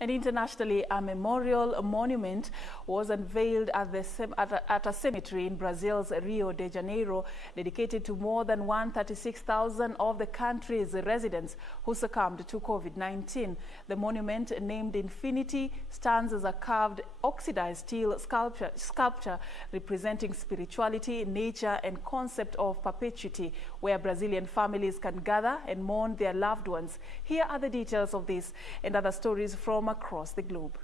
And internationally, a memorial monument was unveiled at a cemetery in Brazil's Rio de Janeiro, dedicated to more than 136,000 of the country's residents who succumbed to COVID-19. The monument, named Infinity, stands as a carved, oxidized steel sculpture representing spirituality, nature, and concept of perpetuity, where Brazilian families can gather and mourn their loved ones. Here are the details of this and other stories from across the globe.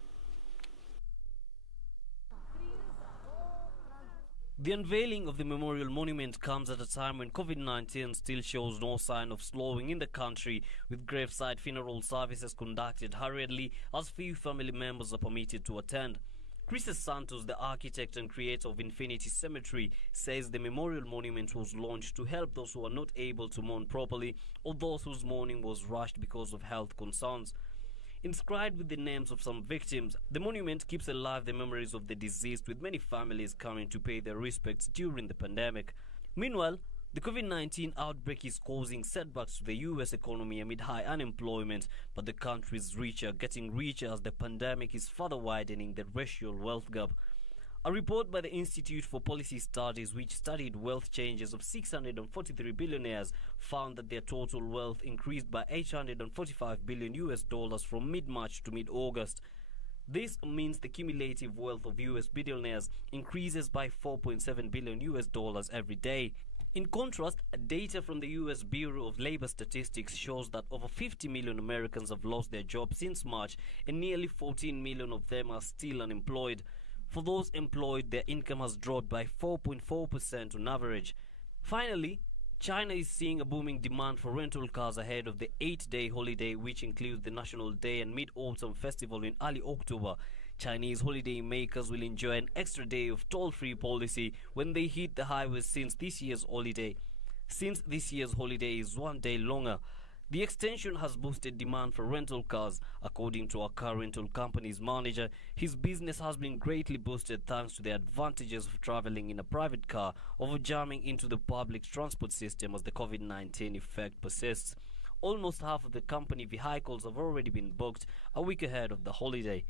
The unveiling of the memorial monument comes at a time when COVID-19 still shows no sign of slowing in the country, with graveside funeral services conducted hurriedly as few family members are permitted to attend. Chris Santos, the architect and creator of Infinity Cemetery, says the memorial monument was launched to help those who are not able to mourn properly or those whose mourning was rushed because of health concerns. Inscribed with the names of some victims, the monument keeps alive the memories of the deceased, with many families coming to pay their respects during the pandemic. Meanwhile, the COVID-19 outbreak is causing setbacks to the U.S. economy amid high unemployment, but the country's rich are getting richer as the pandemic is further widening the racial wealth gap. A report by the Institute for Policy Studies, which studied wealth changes of 643 billionaires, found that their total wealth increased by $845 billion from mid-March to mid-August. This means the cumulative wealth of U.S. billionaires increases by $4.7 billion every day. In contrast, data from the U.S. Bureau of Labor Statistics shows that over 50 million Americans have lost their jobs since March, and nearly 14 million of them are still unemployed. For those employed, their income has dropped by 4.4% on average. Finally, China is seeing a booming demand for rental cars ahead of the 8-day holiday, which includes the National Day and Mid-Autumn Festival in early October. Chinese holiday makers will enjoy an extra day of toll-free policy when they hit the highways since this year's holiday. Since this year's holiday is 1 day longer, the extension has boosted demand for rental cars. According to our car rental company's manager, his business has been greatly boosted thanks to the advantages of traveling in a private car over jamming into the public transport system as the COVID-19 effect persists. Almost half of the company vehicles have already been booked a week ahead of the holiday.